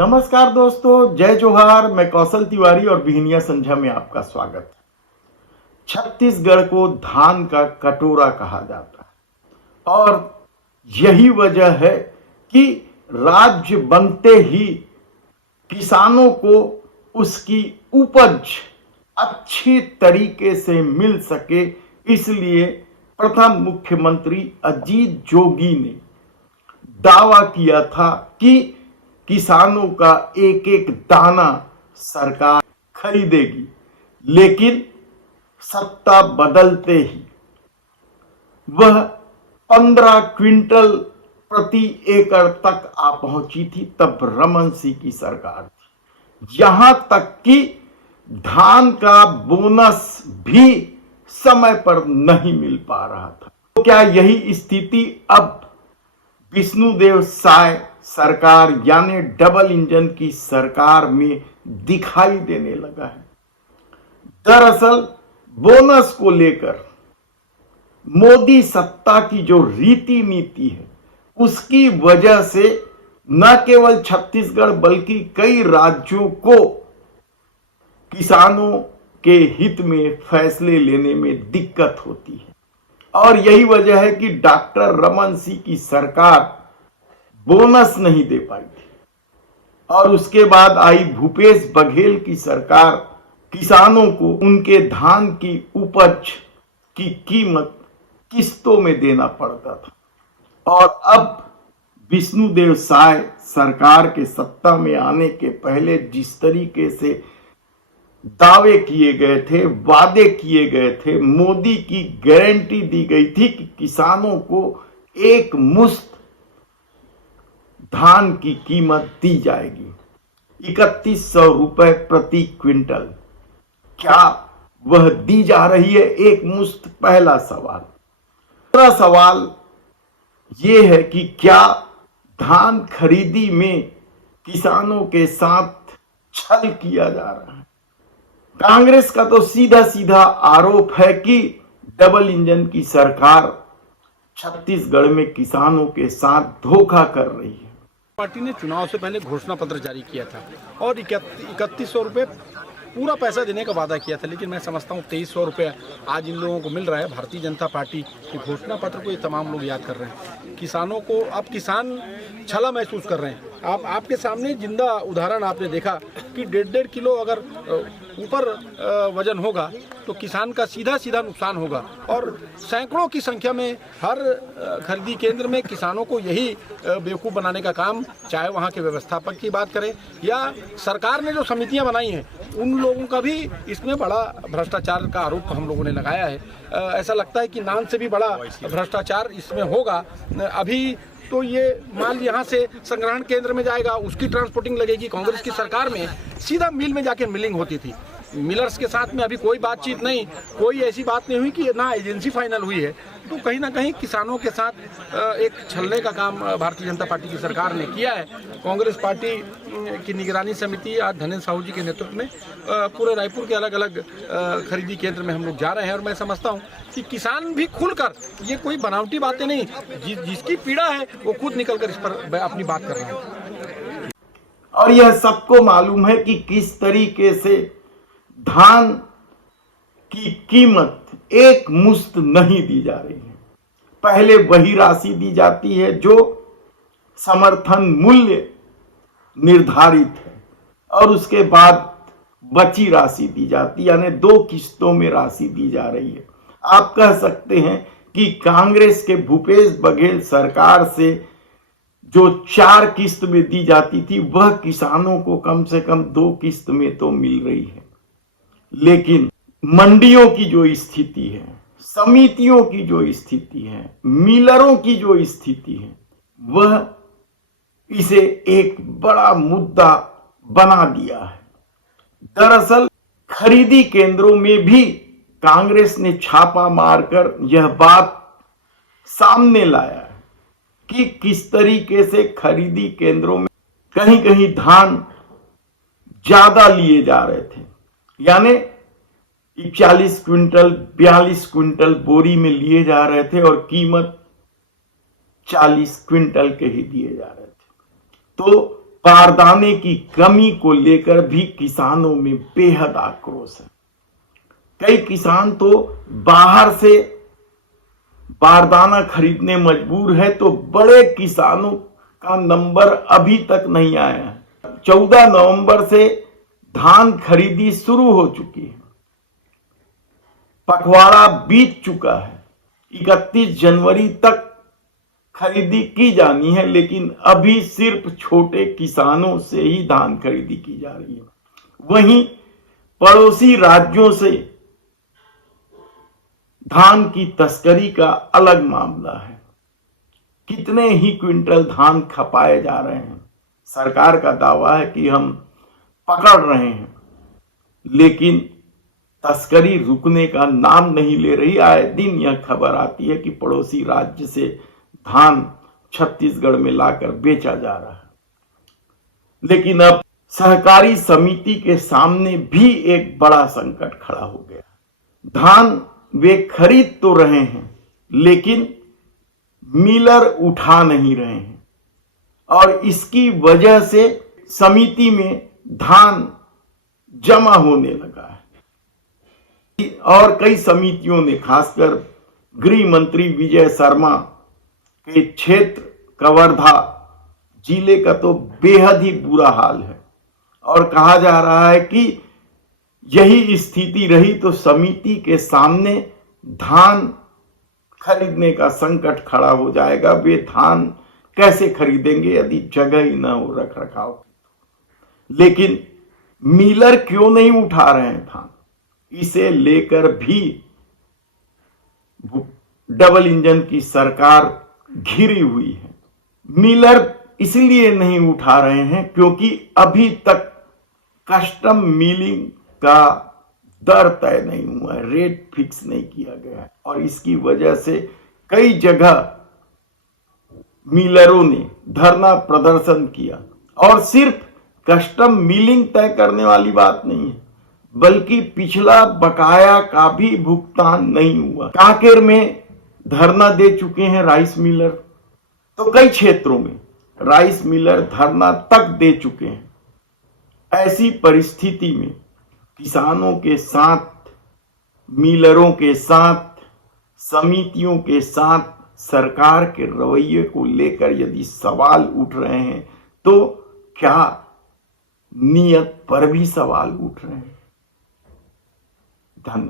नमस्कार दोस्तों, जय जोहार। मैं कौशल तिवारी और बिहनिया संझा में आपका स्वागत है। छत्तीसगढ़ को धान का कटोरा कहा जाता है और यही वजह है कि राज्य बनते ही किसानों को उसकी उपज अच्छी तरीके से मिल सके, इसलिए प्रथम मुख्यमंत्री अजीत जोगी ने दावा किया था कि किसानों का एक एक दाना सरकार खरीदेगी। लेकिन सत्ता बदलते ही वह 15 क्विंटल प्रति एकड़ तक आ पहुंची थी। तब रमन सिंह की सरकार थी। यहां तक कि धान का बोनस भी समय पर नहीं मिल पा रहा था। तो क्या यही स्थिति अब विष्णुदेव साय सरकार यानी डबल इंजन की सरकार में दिखाई देने लगा है? दरअसल बोनस को लेकर मोदी सत्ता की जो रीति नीति है, उसकी वजह से न केवल छत्तीसगढ़ बल्कि कई राज्यों को किसानों के हित में फैसले लेने में दिक्कत होती है। और यही वजह है कि डॉक्टर रमन सिंह की सरकार बोनस नहीं दे पाई थी और उसके बाद आई भूपेश बघेल की सरकार किसानों को उनके धान की उपज की कीमत किस्तों में देना पड़ता था। और अब विष्णुदेव साय सरकार के सत्ता में आने के पहले जिस तरीके से दावे किए गए थे, वादे किए गए थे, मोदी की गारंटी दी गई थी कि किसानों को एक मुश्त धान की कीमत दी जाएगी, 3100 रुपए प्रति क्विंटल। क्या वह दी जा रही है एक मुश्त? पहला सवाल। दूसरा सवाल यह है कि क्या धान खरीदी में किसानों के साथ छल किया जा रहा है? कांग्रेस का तो सीधा सीधा आरोप है कि डबल इंजन की सरकार छत्तीसगढ़ में किसानों के साथ धोखा कर रही है। पार्टी ने चुनाव से पहले घोषणा पत्र जारी किया था और 3100 रुपये पूरा पैसा देने का वादा किया था, लेकिन मैं समझता हूँ 2300 रुपये आज इन लोगों को मिल रहा है। भारतीय जनता पार्टी के घोषणा पत्र को ये तमाम लोग याद कर रहे हैं। किसानों को अब किसान छला महसूस कर रहे हैं। आपके सामने जिंदा उदाहरण आपने देखा कि 1.5 किलो अगर ऊपर वजन होगा तो किसान का सीधा सीधा नुकसान होगा और सैकड़ों की संख्या में हर खरीदी केंद्र में किसानों को यही बेवकूफ़ बनाने का काम, चाहे वहाँ के व्यवस्थापक की बात करें या सरकार ने जो समितियाँ बनाई हैं, उन लोगों का भी इसमें बड़ा भ्रष्टाचार का आरोप हम लोगों ने लगाया है। ऐसा लगता है कि नान से भी बड़ा भ्रष्टाचार इसमें होगा। अभी तो ये माल यहाँ से संग्रहण केंद्र में जाएगा, उसकी ट्रांसपोर्टिंग लगेगी। कांग्रेस की सरकार में सीधा मिल में जाके मिलिंग होती थी। मिलर्स के साथ में अभी कोई बातचीत नहीं, कोई ऐसी बात नहीं हुई कि ना एजेंसी फाइनल हुई है। तो कहीं ना कहीं किसानों के साथ एक छलने का काम भारतीय जनता पार्टी की सरकार ने किया है। कांग्रेस पार्टी की निगरानी समिति आज धनेन्द्र साहू जी के नेतृत्व में पूरे रायपुर के अलग अलग खरीदी केंद्र में हम लोग जा रहे हैं और मैं समझता हूँ कि किसान भी खुलकर, ये कोई बनावटी बातें नहीं, जिसकी पीड़ा है वो खुद निकल कर इस पर अपनी बात कर रहे हैं। और यह सबको मालूम है कि किस तरीके से धान की कीमत एक मुश्त नहीं दी जा रही है। पहले वही राशि दी जाती है जो समर्थन मूल्य निर्धारित है और उसके बाद बची राशि दी जाती, यानी 2 किस्तों में राशि दी जा रही है। आप कह सकते हैं कि कांग्रेस के भूपेश बघेल सरकार से जो 4 किस्त में दी जाती थी, वह किसानों को कम से कम 2 किस्त में तो मिल रही है। लेकिन मंडियों की जो स्थिति है, समितियों की जो स्थिति है, मिलरों की जो स्थिति है, वह इसे एक बड़ा मुद्दा बना दिया है। दरअसल खरीदी केंद्रों में भी कांग्रेस ने छापा मारकर यह बात सामने लाया है कि किस तरीके से खरीदी केंद्रों में कहीं कहीं धान ज्यादा लिए जा रहे थे, यानी 40 क्विंटल 42 क्विंटल बोरी में लिए जा रहे थे और कीमत 40 क्विंटल के ही दिए जा रहे थे। तो बारदाने की कमी को लेकर भी किसानों में बेहद आक्रोश है। कई किसान तो बाहर से बारदाना खरीदने मजबूर है, तो बड़े किसानों का नंबर अभी तक नहीं आया है। 14 नवंबर से धान खरीदी शुरू हो चुकी है, पखवाड़ा बीत चुका है, 31 जनवरी तक खरीदी की जानी है, लेकिन अभी सिर्फ छोटे किसानों से ही धान खरीदी की जा रही है। वहीं पड़ोसी राज्यों से धान की तस्करी का अलग मामला है। कितने ही क्विंटल धान खपाए जा रहे हैं। सरकार का दावा है कि हम पकड़ रहे हैं, लेकिन तस्करी रुकने का नाम नहीं ले रही। आए दिन यह खबर आती है कि पड़ोसी राज्य से धान छत्तीसगढ़ में लाकर बेचा जा रहा है। लेकिन अब सहकारी समिति के सामने भी एक बड़ा संकट खड़ा हो गया। धान वे खरीद तो रहे हैं, लेकिन मिलर उठा नहीं रहे हैं, और इसकी वजह से समिति में धान जमा होने लगा है। और कई समितियों ने, खासकर गृह मंत्री विजय शर्मा के क्षेत्र कवर्धा जिले का तो बेहद ही बुरा हाल है, और कहा जा रहा है कि यही स्थिति रही तो समिति के सामने धान खरीदने का संकट खड़ा हो जाएगा। वे धान कैसे खरीदेंगे यदि जगह ही ना हो रख रखाव। लेकिन मिलर क्यों नहीं उठा रहे हैं धान, इसे लेकर भी डबल इंजन की सरकार घिरी हुई है। मिलर इसलिए नहीं उठा रहे हैं क्योंकि अभी तक कस्टम मिलिंग का दर तय नहीं हुआ है, रेट फिक्स नहीं किया गया है, और इसकी वजह से कई जगह मिलरों ने धरना प्रदर्शन किया। और सिर्फ कस्टम मिलिंग तय करने वाली बात नहीं है, बल्कि पिछला बकाया का भी भुगतान नहीं हुआ। कांकेर में धरना दे चुके हैं राइस मिलर, तो कई क्षेत्रों में राइस मिलर धरना तक दे चुके हैं। ऐसी परिस्थिति में किसानों के साथ, मिलरों के साथ, समितियों के साथ सरकार के रवैये को लेकर यदि सवाल उठ रहे हैं, तो क्या नियत पर भी सवाल उठ रहे हैं। धन्यवाद।